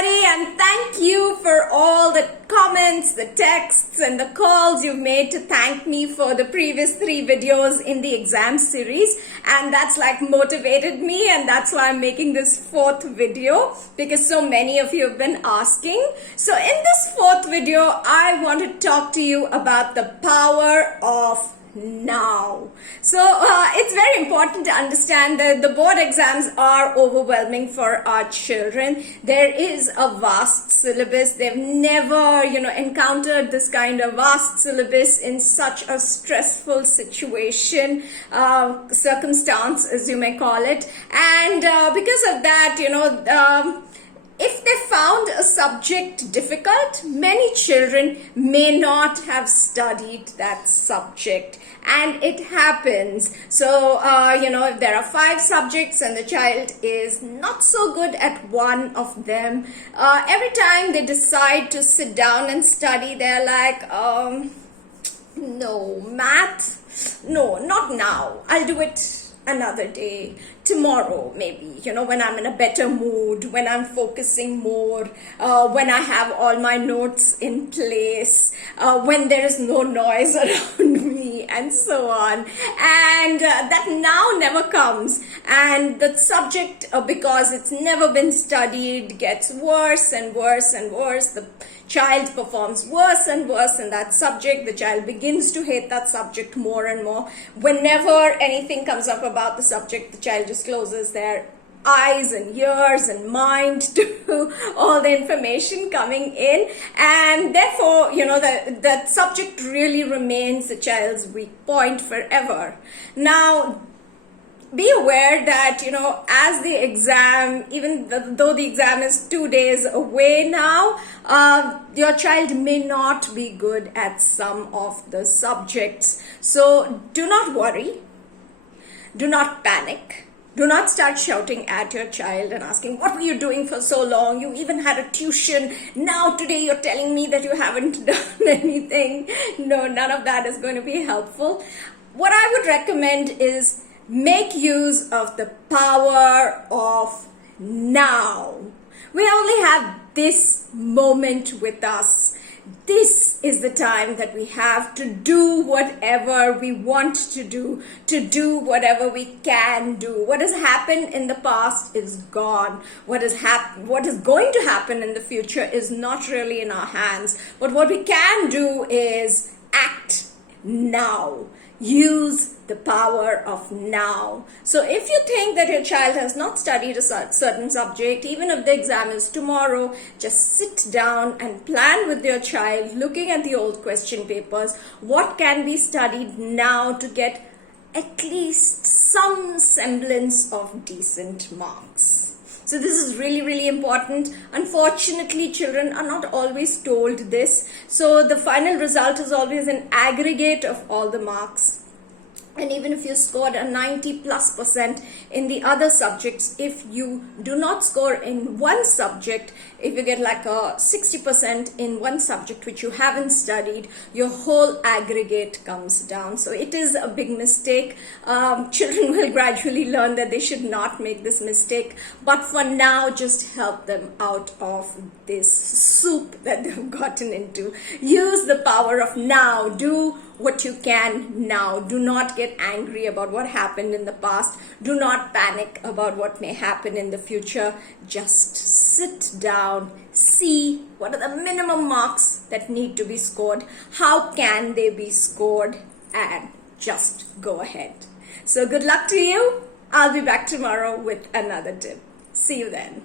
everybody, and thank you for all the comments, the texts, and the calls you've made to thank me for the previous 3 videos in the exam series. And that's like motivated me, and that's why I'm making this 4th video, because so many of you have been asking. So in this 4th video, I want to talk to you about the power of now. So it's very important to understand that the board exams are overwhelming for our children. There is a vast syllabus. They've never encountered this kind of vast syllabus in such a stressful situation, circumstance, as you may call it. And because of that, if they found a subject difficult, many children may not have studied that subject, and it happens. So, if there are 5 subjects and the child is not so good at one of them, every time they decide to sit down and study, they're like, no, math, no, not now, I'll do it another day, tomorrow maybe, when I'm in a better mood, when I'm focusing more, when I have all my notes in place, when there is no noise around me, and so on. And that now never comes, and the subject, because it's never been studied, gets worse and worse and worse. The child performs worse and worse in that subject. The child begins to hate that subject more and more. Whenever anything comes up about the subject, the child just closes their eyes and ears and mind to all the information coming in, and therefore that subject really remains the child's weak point forever. Now, be aware that, as the exam, even though the exam is 2 days away now, your child may not be good at some of the subjects. So do not worry. Do not panic. Do not start shouting at your child and asking, what were you doing for so long? You even had a tuition. Now today you're telling me that you haven't done anything. No, none of that is going to be helpful. What I would recommend is make use of the power of now. We only have this moment with us. This is the time that we have to do whatever we want to do whatever we can do. What has happened in the past is gone. What is going to happen in the future is not really in our hands. But what we can do is act now. Use the power of now. So if you think that your child has not studied a certain subject, even if the exam is tomorrow, just sit down and plan with your child, looking at the old question papers, what can be studied now to get at least some semblance of decent marks. So this is really, really important. Unfortunately, children are not always told this. So the final result is always an aggregate of all the marks. And even if you scored a 90+% in the other subjects, if you do not score in one subject, if you get like a 60% in one subject which you haven't studied, your whole aggregate comes down. So it is a big mistake. Children will gradually learn that they should not make this mistake. But for now, just help them out of this soup that they've gotten into. Use the power of now. Do what you can now. Do not get angry about what happened in the past. Do not panic about what may happen in the future. Just sit down, see what are the minimum marks that need to be scored, how can they be scored, and just go ahead. So good luck to you. I'll be back tomorrow with another tip. See you then.